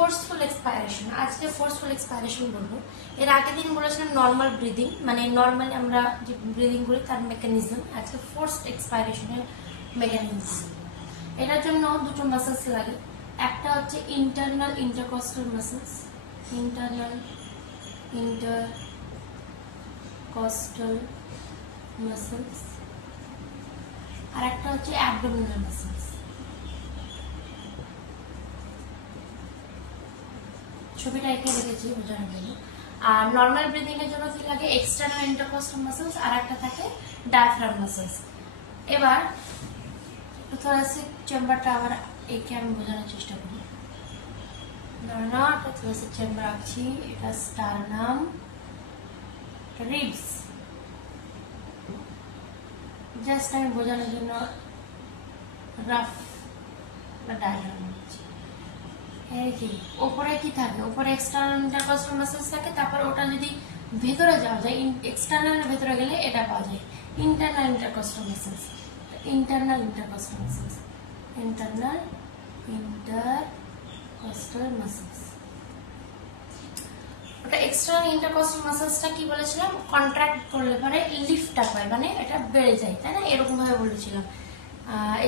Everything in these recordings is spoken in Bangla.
Forceful expiration. আজকে ফোর্সফুল এক্সপাইরেশন বলবো। এর আগের দিন বলেছিলাম নর্মাল ব্রিদিং, মানে নর্মালি আমরা যে ব্রিদিং করি তার মেকানিজম। আজকে ফোর্সড এক্সপাইরেশনের মেকানিজম। এটার জন্য দুটো মাসেলস লাগে। একটা হচ্ছে internal intercostal muscles, internal intercostal muscles, আর একটা হচ্ছে অ্যাবডোমিনাল মাসেলস। ছবিটা এঁকে রেখেছি বোঝানোর জন্য। আর নর্মাল ব্রিদিং এর জন্য কি লাগে? এক্সটার্নাল ইন্টারকস্টাল মাসেলস আর একটা থাকে ডায়াফ্রাম মাসেলস। এবার থোরাসিক চেম্বারটা আবার এঁকে আমি বোঝানোর চেষ্টা করি। না, একটা থোরাসিক চেম্বার আঁকছি। এটা স্টারনাম, রিবস। জাস্ট আমি বোঝানোর জন্য রাফ ডায়াগ্রাম নিচ্ছি। ওপরে কি থাকে? ওপরে এক্সটার্নাল ইন্টারকস্টাল মাসেলস থাকে। তারপর ওটা যদি ভেতরে যাওয়া যায়, এক্সটার্নাল ভেতরে গেলে এটা পাওয়া যায় internal intercostal muscles. Internal intercostal muscles, internal intercostal muscles. ওটা এক্সটার্নাল ইন্টারকস্টাল মাসেলসটা কি বলেছিলাম? কন্ট্রাক্ট করলে পরে লিফট আপ হয়, মানে এটা বেড়ে যায়, তাই না? এরকম ভাবে বলেছিলাম।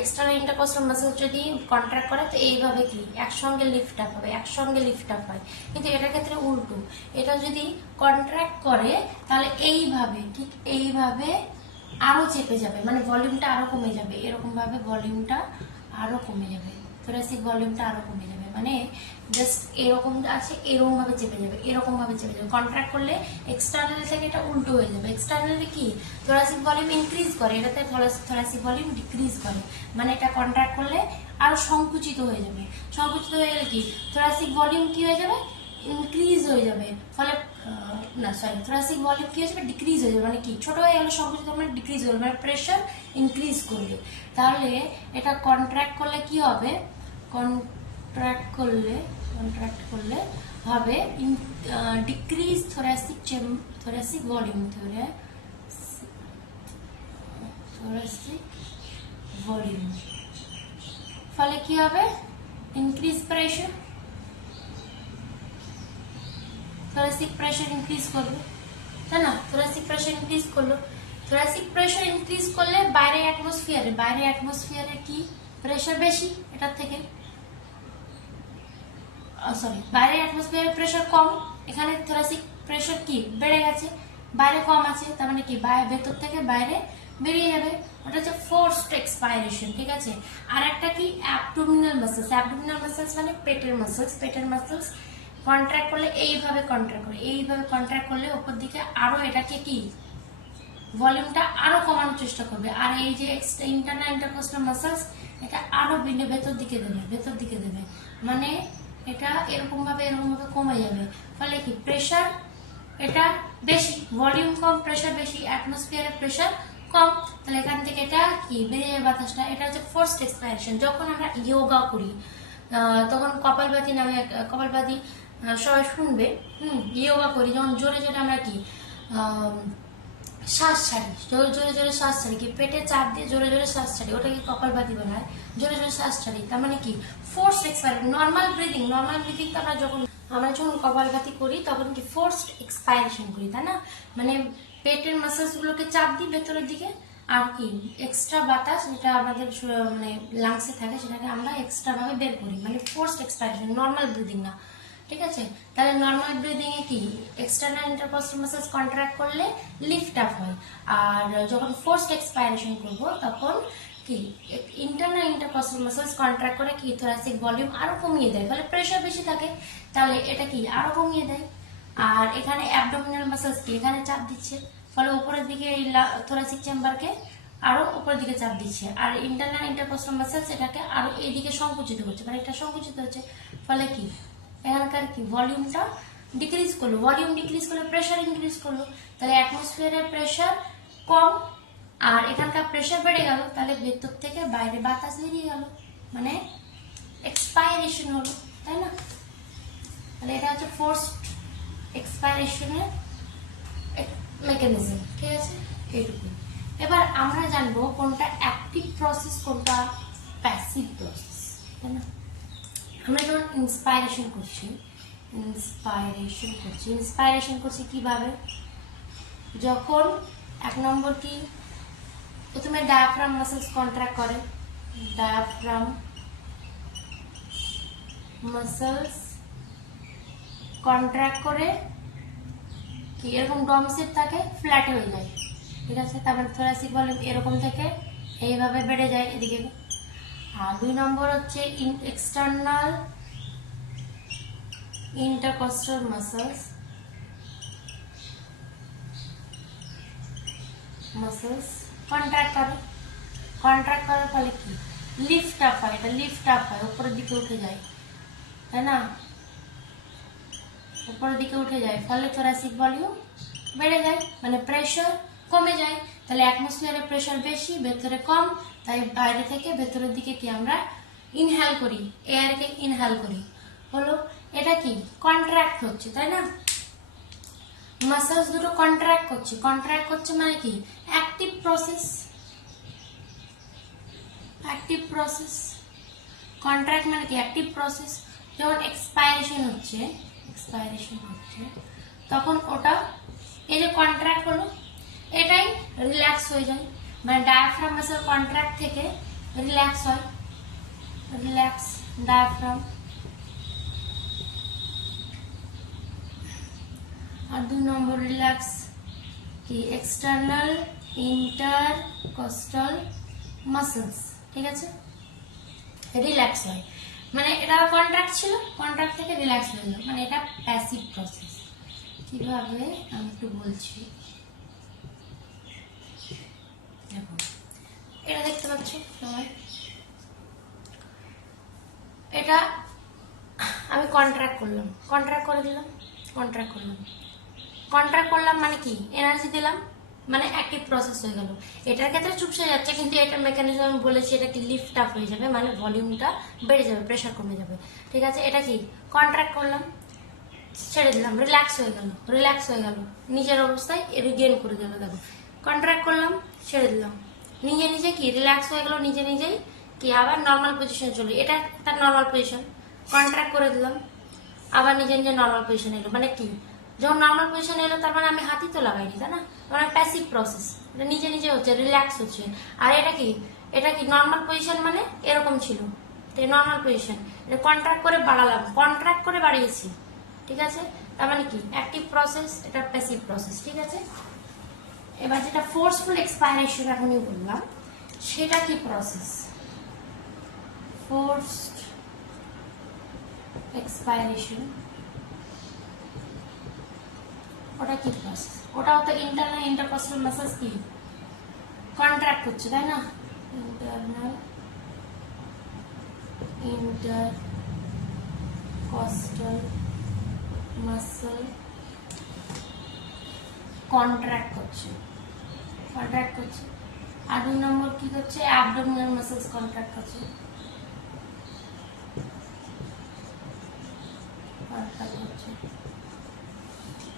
এক্সটার্নাল ইন্টারকস্টাল মাসেল যদি কন্ট্রাক্ট করে তো এইভাবে কি একসঙ্গে লিফট আপ হবে, একসঙ্গে লিফট আপ হয়। কিন্তু এটার ক্ষেত্রে উল্টো, এটা যদি কন্ট্রাক্ট করে তাহলে এইভাবে, ঠিক এইভাবে আরো চেপে যাবে, মানে ভলিউমটা আরো কমে যাবে। এরকম ভাবে ভলিউমটা আরো কমে যাবে, থোরাসিক ভলিউমটা আরো কমে যাবে। মানে জাস্ট এরকম আছে, এরকম ভাবে চেপে যাবে, এরকম ভাবে চেপে যাবে। কন্ট্রাক্ট করলে এক্সটার্নাল থেকে এটা উল্টো হয়ে যাবে। এক্সটার্নালি কি থোরাসিক ভলিউম ইনক্রিজ করে, এটাতে থোরাসিক ভলিউম ডিক্রিজ করে। মানে এটা কন্ট্রাক্ট করলে আরো সংকুচিত হয়ে যাবে। সংকুচিত হয়ে গেলে কি থোরাসিক ভলিউম কি হয়ে যাবে? ইনক্রিজ হয়ে যাবে। ফলে থোরাসিক ভলিউম কি হয়ে যাবে? ডিক্রিজ হয়ে যাবে। মানে কি ছোট হয়ে গেলে সংকুচিত, মানে ডিক্রিজ হয়ে যাবে, মানে প্রেশার ইনক্রিজ করলে। তাহলে এটা কন্ট্রাক্ট করলে কি হবে? কন্ট্রাক্ট করলে হবে decrease thoracic volume, thoracic volume. ফলে কি হবে? Increase pressure, thoracic pressure increase করবে, তাই না? থোরাসিক প্রেশার ইনক্রিজ করলো। থোরাসিক প্রেশার ইনক্রিজ করলে বাইরে অ্যাটমসফিয়ারে কি প্রেশার বেশি এটার থেকে? বাইরে অ্যাটমসফিয়ারের প্রেশার কম, এখানে থোরাসিক প্রেশার কি বেড়ে গেছে, বাইরে কম আছে। তার মানে কি ভেতর থেকে বাইরে বেরিয়ে যাবে। ওটা হচ্ছে ফোর্সড এক্সপাইরেশন, ঠিক আছে? আর একটা কি অ্যাবডোমিনাল মাসেলস। অ্যাবডোমিনাল মাসেলস মানে পেটের মাসেলস কন্ট্রাক্ট করলে এইভাবে কন্ট্রাক্ট করলে উপর দিকে আরো এটাকে কি ভলিউমটা আরো কমানোর চেষ্টা করবে। আর এই যে ইন্টারনাল ইন্টারকস্টাল মাসেলস এটা আরো ভেতর দিকে দেবে। মানে এটা এরকম ভাবে কমে যাবে। ফলে কি প্রেশার এটা বেশি, ভলিউম কম, প্রেশার বেশি, অ্যাটমসফিয়ারের প্রেশার কম। তাহলে এখান থেকে এটা কি বেরিয়ে যাবে বাতাসটা। এটা হচ্ছে ফোর্সড এক্সপাইরেশন। যখন আমরা ইয়োগা করি তখন কপালভাতি সবাই শুনবে, ইয়োগা করি যখন জোরে আমরা কি শ্বাস ছাড়ি, জোরে শ্বাস ছাড়ি, কি পেটে চাপ দিয়ে জোরে শ্বাস ছাড়ি, ওটাকে কপালভাতি বলা হয়। জোরে শ্বাস ছাড়ি, তার মানে কি ফোর্সড এক্সপাইরেশন। নর্মাল ব্রিদিং তো আমরা যখন কপালভাতি করি তখন কি ফোর্সড এক্সপাইরেশন করি, তাই না? মানে পেটের মাসেলস গুলোকে চাপ দিই ভেতরের দিকে, আর কি এক্সট্রা বাতাস যেটা আমাদের মানে লাংসে থাকে সেটাকে আমরা এক্সট্রা ভাবে বের করি, মানে ফোর্সড এক্সপাইরেশন, নর্মাল ব্রিদিং না, ঠিক আছে? তাহলে নর্মাল ব্রিদিং এ কি এক্সটার্নাল ইন্টারকস্টাল মাসেলস কন্ট্রাক্ট করলে লিফট আপ হয়। আর যখন ফোর্সড এক্সপাইরেশন করব তখন কি ইন্টারনাল ইন্টারকস্টাল মাসেলস কন্ট্রাক্ট করে কি থোরাসিক ভলিউম আরো কমিয়ে দেয়। ফলে প্রেশার বেশি থাকে, তাহলে এটা কি আরো কমিয়ে দেয়। আর এখানে অ্যাবডোমিনাল মাসেলস কি এখানে চাপ দিচ্ছে, ফলে উপরের দিকে এই থোরাসিক চেম্বারকে আরো উপরের দিকে চাপ দিচ্ছে। আর ইন্টারনাল ইন্টারকস্টাল মাসেলস এটাকে আরো এইদিকে সংকুচিত করছে, মানে এটা সংকুচিত হচ্ছে। ফলে কি এখানকার কি ভলিউমটা ডিক্রিজ করলো, প্রেশার ইনক্রিজ করলো। তাহলে অ্যাটমসফিয়ারের প্রেশার কম আর এখানকার প্রেশার বেড়ে গেল, তাহলে ভেতর থেকে বাইরে বাতাস বেরিয়ে গেল, মানে এক্সপাইরেশন হলো, তাই না? তাহলে এটা হচ্ছে ফোর্সড এক্সপাইরেশনের মেকানিজম, ঠিক আছে? এইটুকু। এবার আমরা জানবো কোনটা অ্যাক্টিভ প্রসেস, কোনটা প্যাসিভ প্রসেস, তাই না? আমরা যখন ইন্সপাইরেশন করছি কিভাবে, যখন 1 নম্বর কি, প্রথমে ডায়াফ্রাম মাসেলস কন্ট্রাক্ট করে, ডায়াফ্রাম মাসেলস কন্ট্রাক্ট করে কি এরকম ডম শেপ থাকে, ফ্ল্যাট হয়ে যায়, ঠিক আছে। তারপরে থোরাসিক ভলিউম এরকম থেকে এইভাবে বেড়ে যায় এদিকে। আর 2 নম্বর হচ্ছে এক্সটার্নাল ইন্টারকস্টাল মাসেলস কন্ট্রাক্ট করার ফলে কি লিফট আপ হয়, এটা লিফট আপ হয়, উপরের দিকে উঠে যায়, তাই না, উপরের দিকে উঠে যায়, ফলে থোরাসিক ভলিউম বেড়ে যায়, মানে প্রেশার কমে যায়। তাহলে অ্যাটমসফিয়ারের প্রেশার বেশি, ভেতরে কম, তাই বাইরে থেকে ভেতরের দিকে কি আমরা ইনহেল করি, এয়ারকে ইনহেল করি, হলো এটা কি কন্ট্রাক্ট হচ্ছে, তাই না। মাসেলস দুটো কন্ট্রাক্ট করছে মানে কি অ্যাক্টিভ প্রসেস, কন্ট্রাক্ট মানে কি অ্যাক্টিভ প্রসেস। যখন এক্সপাইরেশন হচ্ছে তখন ওটা এই যে কন্ট্রাক্ট হলো এটাই রিল্যাক্স হয়ে যায়, মানে ডায়াফ্রাম মাসেল কন্ট্রাক্ট থেকে রিল্যাক্স হয়, রিল্যাক্স ডায়াফ্রাম। আর 2 নম্বর রিল্যাক্স কি এক্সটার্নাল ইন্টারকস্টাল মাসেলস, ঠিক আছে, রিল্যাক্স হয়, মানে এটা কন্ট্রাক্ট ছিল, কন্ট্রাক্ট থেকে রিল্যাক্স হয়ে গেল, মানে এটা প্যাসিভ প্রসেস। কিভাবে আমি একটু বলছি, দেখো এটা দেখতে পাচ্ছ সবাই, এটা আমি কন্ট্রাক্ট করলাম মানে কি এনার্জি দিলাম, মানে অ্যাক্টিভ প্রসেস হয়ে গেল। এটার ক্ষেত্রে চুপসে যাচ্ছে, কিন্তু এটার মেকানিজম আমি বলেছি, এটা কি লিফট আপ হয়ে যাবে, মানে ভলিউমটা বেড়ে যাবে, প্রেশার কমে যাবে, ঠিক আছে। এটা কি কন্ট্রাক্ট করলাম, ছেড়ে দিলাম, রিল্যাক্স হয়ে গেল, নিজের অবস্থায় রিগেন করে দিল। দেখো কন্ট্রাক্ট করলাম, ছেড়ে দিলাম, নিজে কি রিল্যাক্স হয়ে গেল, নিজেই কি আবার নর্মাল পজিশনে চলে, এটা একটা নর্মাল পজিশন, কন্ট্রাক্ট করে দিলাম, আবার নিজে নর্মাল পজিশনে এলো, মানে কি যখন নর্মাল পজিশনে এলো তার মানে আমি হাতই তো লাগাইনি, তাই না, মানে প্যাসিভ প্রসেস, এটা নিজে হচ্ছে, রিল্যাক্স হচ্ছে। আর এটা কি নর্মাল পজিশন মানে এরকম ছিল, নর্মাল পজিশন, এটা কন্ট্রাক্ট করে বাড়ালাম, কন্ট্রাক্ট করে বাড়িয়েছি, ঠিক আছে, তার মানে কি অ্যাক্টিভ প্রসেস, এটা প্যাসিভ প্রসেস, ঠিক আছে। এবার যেটা ফোর্সফুল এক্সপাইরেশন এখনই বললাম, সেটা কি প্রসেস, ফোর্সড এক্সপাইরেশন, ওটা কি প্রসেস, ওটাও তো ইন্টারনাল ইন্টারকস্টাল মাসেলস কি কন্ট্রাক্ট হচ্ছে, তাই না, ইন্টারনাল ইন্টারকস্টাল মাসেল কন্ট্রাক্ট করছে। আর 2 নম্বর কি করছে, অ্যাবডোমিনাল মাসেলস কন্ট্রাক্ট করছে,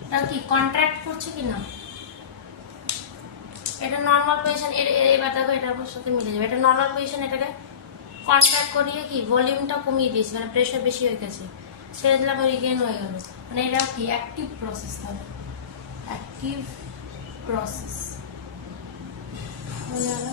এটা কি কন্ট্রাক্ট করছে কি না, এটা নর্মাল পজিশন, এবার দেখো এটার সাথে মিলে যাবে, এটা নর্মাল পজিশন, এটাকে কন্ট্রাক্ট করিয়ে কি ভলিউমটা কমিয়ে দিয়েছে, মানে প্রেশার বেশি হয়ে গেছে, ছেড়ে দিলাম, রিগেন হয়ে গেল, মানে এটা কি অ্যাক্টিভ প্রসেস, তাহলে অ্যাক্টিভ প্রসেস হয়ে গেল।